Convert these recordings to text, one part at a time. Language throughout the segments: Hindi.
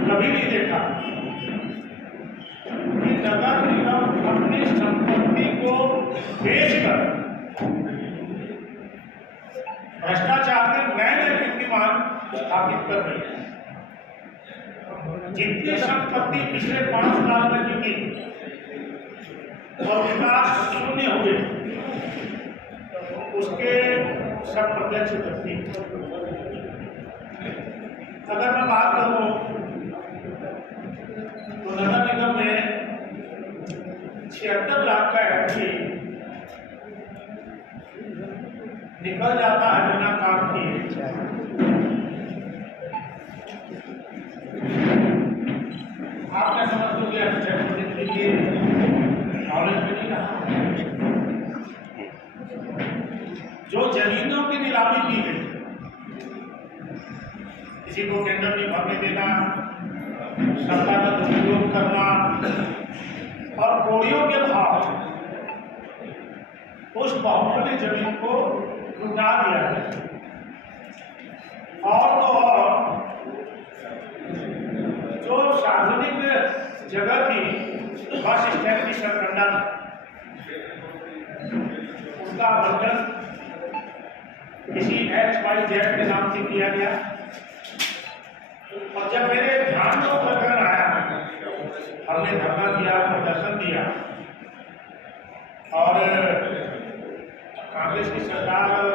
कभी नहीं देखा कि नगर निगम अपनी संपत्ति को बेचकर भ्रष्टाचार के नए नए कीर्तिमान स्थापित कर रही है। जितनी संपत्ति पिछले 5 साल में जुटी और विकास शून्य हुए, उसके सब प्रत्यक्ष व्यक्ति। अगर मैं बात करूं तो नगर निगम में 76 लाख का एफडी निकल जाता है बिना काम किए। आपने समझ लो कि नॉलेज में नहीं रहा। जो जमीनों की नीलामी की गई, किसी को टेंडर नहीं भरने देना, सत्ता का दुरुपयोग करना और कौड़ियों के भाव उस बहुमूल्य जमीन को लुटा दिया है। और तो और जो सार्वजनिक जगह थी, बस स्टैंड की सरकंडा, उसका आवंटन किसी XYZ के नाम से किया गया। और जब मेरे ध्यान में प्रकरण आया, हमने धरना दिया, प्रदर्शन दिया और कांग्रेस की सरकार और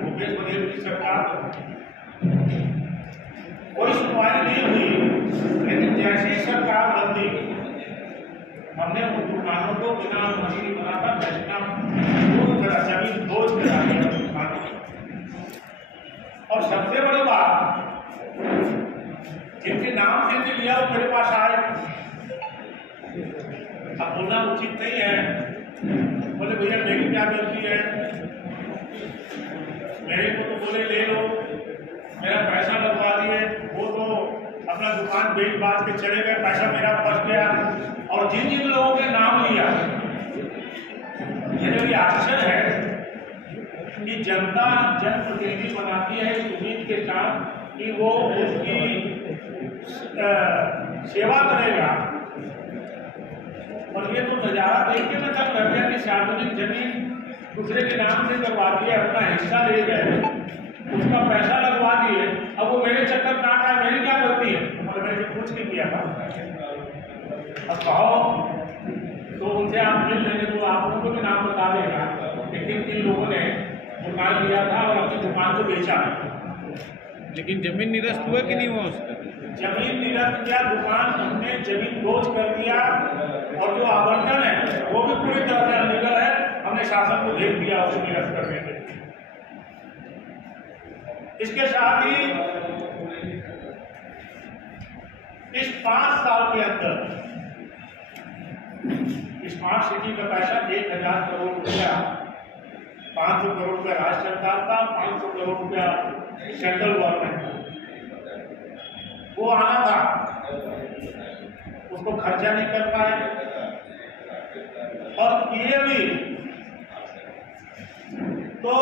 भूपेश बघेल की सरकार कोई सुनवाई नहीं हुई। लेकिन जैसे ही सरकार बंदी, हमने उन दुकानों को बिना मशीन बनाकर बेचना दूर करा, जमीन बोझ करा दिया दुकानों। और सबसे बड़ी बात, जिनके नाम से लिया वो मेरे पास आए, अब बोलना उचित नहीं है। बोले भैया मेरी क्या गलती है, मेरे को तो बोले ले लो, मेरा पैसा लगवा दिए, वो तो अपना दुकान बेच बाज के चले गए, पैसा मेरा फंस गया। और जिन जिन लोगों के नाम लिया, ये मेरी आश्चर्य है कि जनता जनप्रतिनिधि बनाती है इस उम्मीद के साथ कि वो उसकी सेवा करेगा। और ये तो नजारा देख के मैं तब लग गया कि सार्वजनिक जमीन दूसरे के नाम से करवा दिए, अपना हिस्सा ले गए, उसका पैसा लगवा दिए। अब वो मेरे चक्कर काट रहा है, मेरी क्या गलती है? मतलब मैंने कुछ नहीं किया था। अब कहो तो उनसे आप मिल लेंगे तो आप लोगों को भी नाम बता देगा कि किन लोगों ने दुकान लिया था और अपनी दुकान को बेचा। लेकिन जमीन निरस्त हुआ कि नहीं हुआ उसका? जमीन निरस्त किया, दुकान हमने जमीन बोझ कर दिया और जो आवंटन है वो भी पूरी तरह से अनलीगल है। हमने शासन को भेज दिया उसे निरस्त करने के लिए। इसके साथ ही इस 5 साल के अंदर स्मार्ट सिटी का पैसा 1000 करोड़ रुपया, 500 करोड़ रुपया राज्य सरकार का, 500 करोड़ रुपया सेंट्रल गवर्नमेंट का, वो आना था, उसको खर्चा नहीं कर पाए। और ये भी तो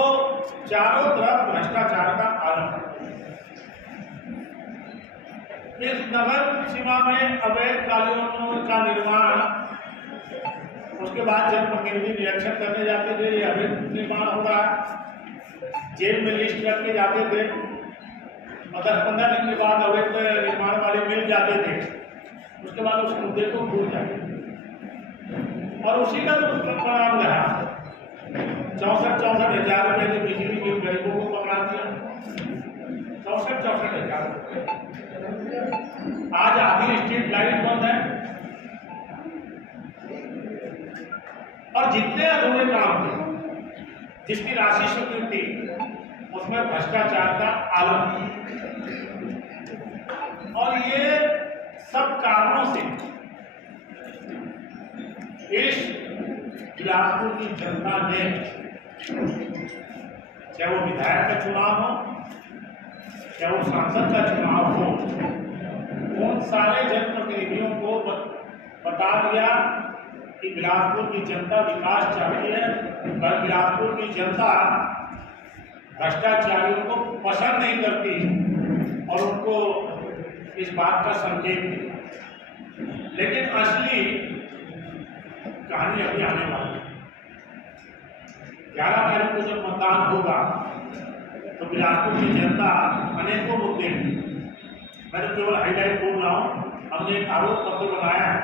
चारों तरफ भ्रष्टाचार का आलम। इस नगर सीमा में अवैध कॉलोनियों का निर्माण, उसके बाद जनप्रतिनिधि निरीक्षण करने जाते थे, ये अवैध निर्माण हो रहा है, जेल में लिस्ट करके जाते थे और 10-15 दिन के बाद अवैध निर्माण वाले मिल जाते थे। उसके बाद उस मुद्दे को भूल जाते और उसी का तो परिणाम रहा। 64 हजार रुपये के बिजली बिल गरीबों को पकड़ा दिया। 64 हजार रुपये। आज आधी स्ट्रीट लाइट बंद है और जितने अधूरे काम थे, जिसकी राशि स्वीकृत थी, उसमें भ्रष्टाचार का आलम। और ये सब कारणों से इस बिलासपुर की जनता ने, चाहे वो विधायक का चुनाव हो, चाहे वो सांसद का चुनाव हो, उन सारे जनप्रतिनिधियों को बता दिया कि बिलासपुर की जनता विकास चाहती है, पर बिलासपुर की जनता भ्रष्टाचारियों को पसंद नहीं करती और उनको इस बात का संकेत दिया, लेकिन असली कहानी अभी आने वाली है। 11 तारीख को जब मतदान होगा तो बिलासपुर की जनता अनेकों मुद्दे हैं, मैं तो केवल हाईलाइट बोल रहा हूँ। हमने एक आरोप पत्र बनाया है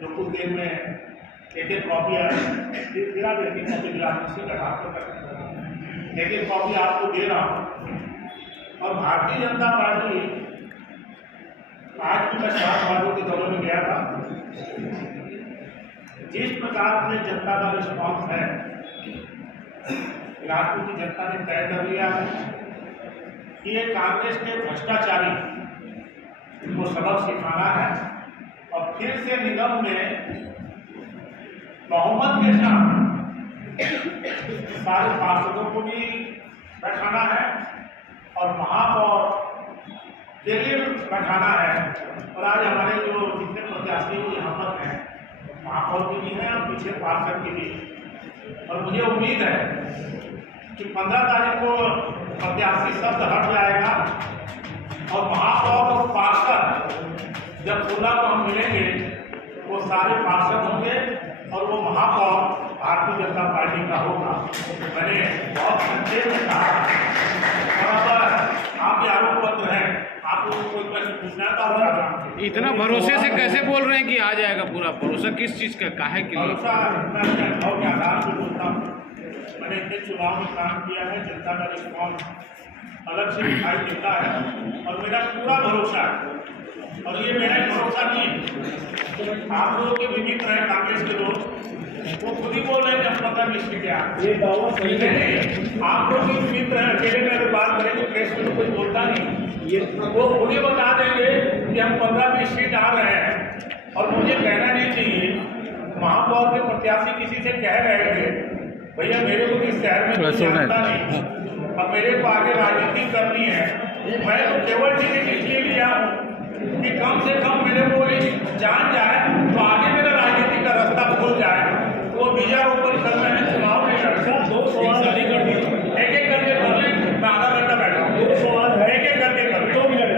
जो कुछ देर में एक कॉपी एक कॉपी आपको दे रहा हूँ। और भारतीय जनता पार्टी आज भी मैं 7 वार्डों के दौरे में गया था। जिस प्रकार से जनता का रिस्पॉन्स है, बिलासपुर की जनता ने तय कर लिया है कि ये कांग्रेस के भ्रष्टाचारी को सबक सिखाना है और फिर से निगम में बहुमत के साथ सारे पार्षदों को भी बैठाना है और महापौर के लिए बैठाना है। और आज हमारे जो जितने प्रत्याशी वो यहाँ पर हैं, महापौर की भी हैं और पीछे पार्षद की भी। और मुझे उम्मीद है कि 15 तारीख को प्रत्याशी शब्द हट जाएगा और महापौर और पार्षद जब 16 को हम मिलेंगे वो सारे पार्षद होंगे और वो महापौर भारतीय जनता पार्टी का होगा। मैंने बहुत संक्षेप में कहा। और आप आरोप पत्र हैं, आपको कोई प्रश्न पूछना था? इतना भरोसे से कैसे बोल रहे हैं कि आ जाएगा पूरा? भरोसा किस चीज़ का, काहे के लिए? भरोसा मैं अपने अनुभव के आधार पर बोलता हूँ। मैंने इतने चुनाव में काम किया है, जनता का रिस्पॉन्स अलग से दिखाई देता है और मेरा पूरा भरोसा है। और ये मेरा भरोसा नहीं है, आप लोगों के भी मित्र हैं कांग्रेस के लोग, वो खुद ही बोल रहे हैं कि हम 15-20 सीटें आप लोग भी मित्र हैं। अकेले में अगर बात करेंगे प्रेस में तो कोई बोलता नहीं, वो खुद ही बता देंगे कि हम 15-20 सीट आ रहे हैं। और मुझे कहना नहीं चाहिए, महापौर के प्रत्याशी किसी से कह रहे थे भैया मेरे को इस शहर में कोई जानता नहीं, अब मेरे को आगे राजनीति करनी है। मैं तो केवल टिकट इसलिए लिया हूँ कि कम से कम मेरे को जान जाए तो आगे मेरा राजनीति का रास्ता खुल जाए। वो बीजारोपण कर रहे हैं, चुनाव में लड़का 2 सवाल एक करके कर ले, मैं आधा घंटा बैठा हूँ। 2 सवाल है, एक करके कर ले। 2 मिनट।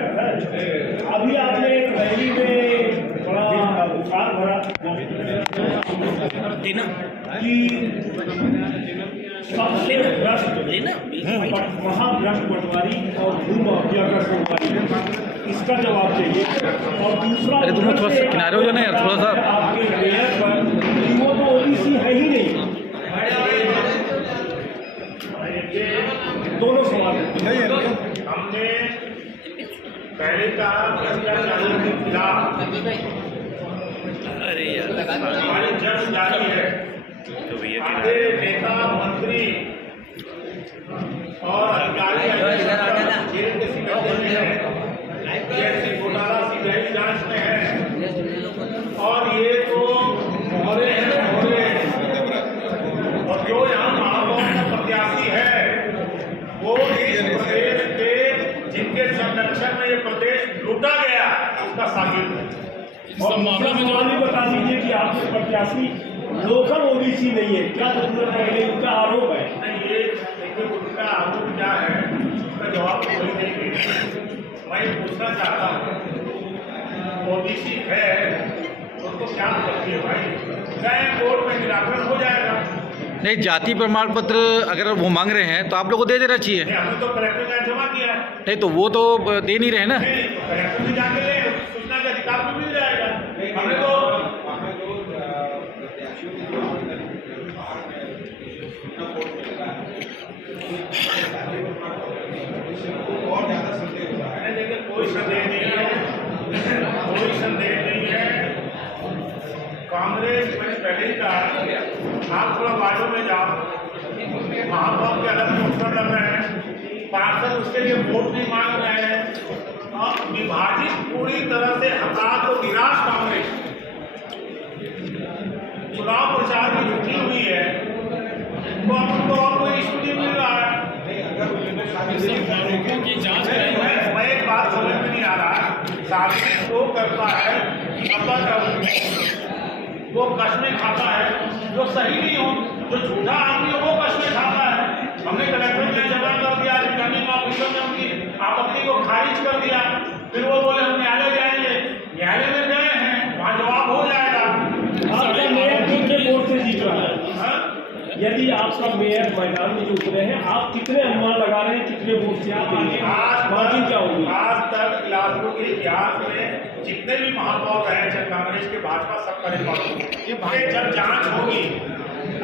अभी आपने रैली में बड़ा उत्साह भरा सबसे महाभ्रष्ट पटवारी और भूमाफिया का सरकारी, इसका जवाब चाहिए। और दूसरा, अरे तुम थोड़ा सा किनारे हो जाना यार, थोड़ा सा आपके मेयर पर वो तो ओबीसी है ही नहीं। दोनों सवाल हमने पहले कहा भ्रष्टाचारियों के खिलाफ हमारी जंग जारी है। आगे नेता मंत्री और अधिकारी जेल के सिकंदर में है, जैसे घोटाला सीबीआई जांच में है। और ये तो मोहरे हैं, मोहरे। और जो यहाँ महापौर का प्रत्याशी है वो इस प्रदेश के जिनके संरक्षण में ये प्रदेश लूटा गया उसका सागिर है। और मामला में जवाब भी बता दीजिए कि आपके प्रत्याशी लोकल ओबीसी नहीं है, क्या जरूरत है? उनका आरोप है। नहीं, ये देखिए उनका आरोप क्या है, उसका जवाब कोई नहीं देगा। मैं पूछना चाहता हूँ, ओबीसी है तो क्या करती है भाई? चाहे कोर्ट में निराकरण हो जाएगा। नहीं, जाति प्रमाण पत्र अगर वो मांग रहे हैं तो आप लोग को दे देना चाहिए। हमने तो कलेक्टर का जमा किया है। नहीं तो वो तो दे नहीं रहे ना। नहीं, तो कलेक्टर में जाके ले, सूचना के अधिकार में मिल जाएगा। हमने तो कोई संदेह नहीं है, कोई संदेह नहीं है। कांग्रेस मैंने पहले ही कहा, आप थोड़ा वार्डों में जाओ, महापौर के अलग पोस्टर लग रहे हैं, पार्षद उसके लिए वोट नहीं मांग रहे हैं और विभाजित पूरी तरह से हताश और निराश कांग्रेस चुनाव प्रचार में जुटी हुई है। तो अब उनको और कोई इशू नहीं मिल रहा है। मैं एक बात समझ में नहीं आ रहा, सार्वजनिक वो करता है वो कस्में खाता है जो सही नहीं हो, जो झूठा आदमी हो वो कस्में खाता है। हमने कलेक्टर में जमा कर दिया, रिटर्निंग ऑफिसर ने उनकी आपत्ति को खारिज कर दिया। फिर वो बोले हम न्यायालय जाएंगे, न्यायालय में गए हैं, वहाँ जवाब हो जाएगा। आपका मेयर कितने वोट से जीत रहा है? हाँ? यदि आपका मेयर मैदान में जो उतरे हैं, आप कितने अनुमान लगा रहे हैं कितने वोट से आप मार्जिन क्या होगी? आज तक बिलासपुर के इतिहास में जितने भी महापौर रहे, चाहे कांग्रेस के भाजपा सबका रिकॉर्ड, ये जब जांच होगी,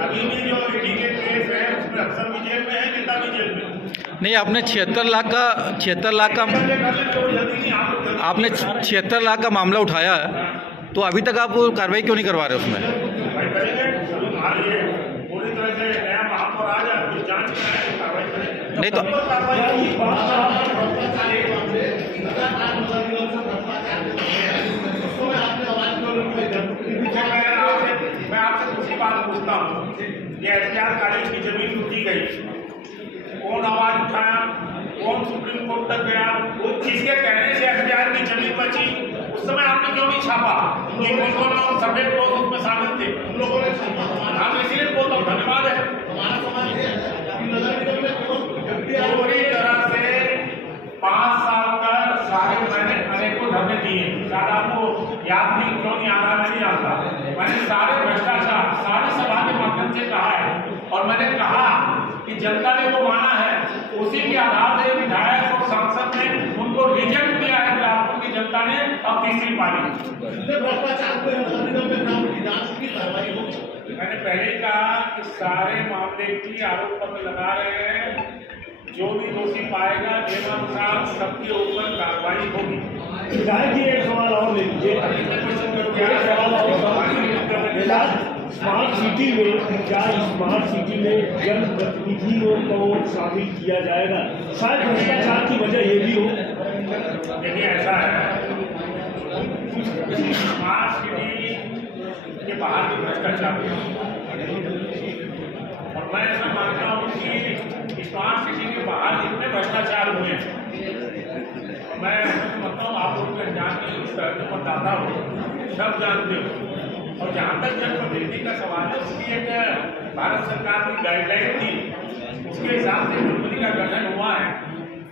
अभी भी जो ईडी के केस है उसमें अफसर भी जेल में है, नेता भी जेल में। नहीं, आपने 76 लाख का आपने 76 लाख का मामला उठाया है, तो अभी तक आप कार्रवाई क्यों नहीं करवा रहे उसमें? भाई करेंगे, पूरी तरह से नया महापौर आ जाए, कुछ जांच कराए, कार्रवाई करेंगे। नहीं तो मैं आपसे दूसरी बात पूछता हूँ, ये एचआर कॉलेज की जमीन लूटी गई, कौन आवाज उठाया, कौन सुप्रीम कोर्ट तक गया, किसके कहने से एचआर की जमीन बची, उस समय आपने क्यों नहीं छापा? ये कौन लोग सफेद लोग उसमें शामिल थे, उन लोगों ने हम इसलिए बोलता हूँ, धन्यवाद है। पूरी तरह से 5 साल तक सारे मैंने अनेकों धरने दिए, शायद आपको याद नहीं, क्यों नहीं आ रहा मैं नहीं जानता। मैंने सारे भ्रष्टाचार सारी सभा के माध्यम से कहा है, और मैंने कहा कि जनता ने वो माना है, उसी के आधार से विधायक और सांसद ने उनको रिजेक्ट किया है बिलासपुर की जनता ने, अब तीसरी पारी। मैंने पहले ही कहा कि सारे मामले की आरोप पत्र लगा रहे हैं, जो भी दोषी पाएगा नियमानुसार सबके ऊपर कार्रवाई होगी। विधायक जी एक सवाल और ले लीजिए, स्मार्ट सिटी में क्या स्मार्ट सिटी में जनप्रतिनिधियों को शामिल किया जाएगा? शायद भ्रष्टाचार की वजह ये भी हो। देखिए ऐसा है, स्मार्ट सिटी के बाहर भी भ्रष्टाचार, और मैं ऐसा मानता हूँ कि स्मार्ट सिटी के बाहर जितने भ्रष्टाचार हुए हैं, मैं समझता हूँ आप लोग जान के इस तरह के मतदाता हो, सब जानते हो। और जहाँ तक जनप्रतिनिधि का सवाल है, उसकी एक भारत सरकार की गाइडलाइन थी, उसके हिसाब से कंपनी का गठन हुआ है।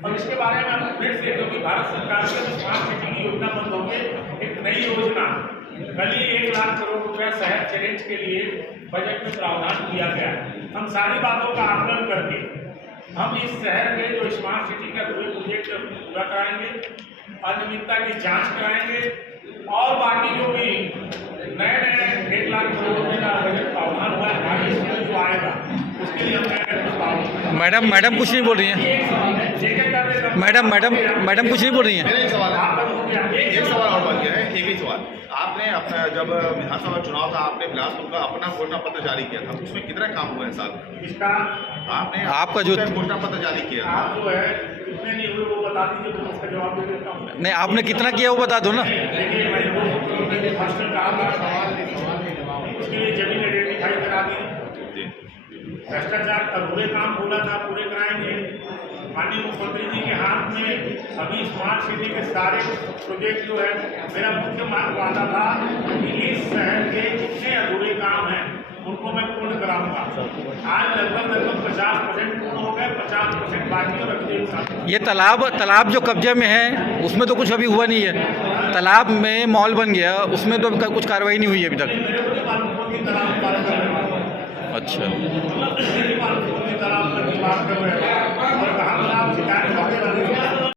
और इसके बारे में हम फिर से, क्योंकि भारत सरकार से स्मार्ट सिटी की योजना बंद हो गई, एक नई योजना कल ही 1 लाख करोड़ रुपया शहर चैलेंज के लिए बजट में प्रावधान किया गया। हम सारी बातों का आकलन करके हम इस शहर के जो स्मार्ट सिटी का पूरे प्रोजेक्ट पूरा कराएंगे, अनियमितता की जांच कराएंगे, और बाकी जो भी नए 1 लाख करोड़ रुपये का बजट प्रावधान हुआ है, आगे इसमें जो आएगा उसके लिए हम मैडम कुछ नहीं बोल रही हैं। मैडम कुछ नहीं बोल रही हैं। मेरा एक सवाल और बन गया है, एक ही सवाल। आपने अपना जब विधानसभा चुनाव था, आपने बिलासपुर का अपना घोषणा पत्र जारी किया था, उसमें कितना काम हुआ है साल? इसका आपने आपका जो घोषणा पत्र जारी किया था, आप जो है कितने नहीं हुए वो बता दीजिए, तो उसका जवाब दे देता हूँ। नहीं, आपने कितना किया वो बता दो ना। देखिए, मैंने फर्स्ट कहा था, उसके लिए जमीन आइडेंटिफाई करा दी, भ्रष्टाचार अधूरे काम बोला था, पूरे कराएंगे। माननीय मुख्यमंत्री जी के हाथ में अभी स्मार्ट सिटी के सारे प्रोजेक्ट जो है, मेरा मुख्य वादा था कि इस शहर के जितने अधूरे काम हैं उनको मैं पूर्ण कराऊंगा। आज लगभग 50% पूर्ण हो गए, 50% बाकी और अगले साल। ये तालाब जो कब्जे में है उसमें तो कुछ अभी हुआ नहीं है। तालाब में मॉल बन गया, उसमें तो कुछ कार्रवाई नहीं हुई अभी तक। मेरे को नहीं मालूम कौन सी तालाब की बात कर रहे हैं। अच्छा, तालाब की बात कर रहे हैं।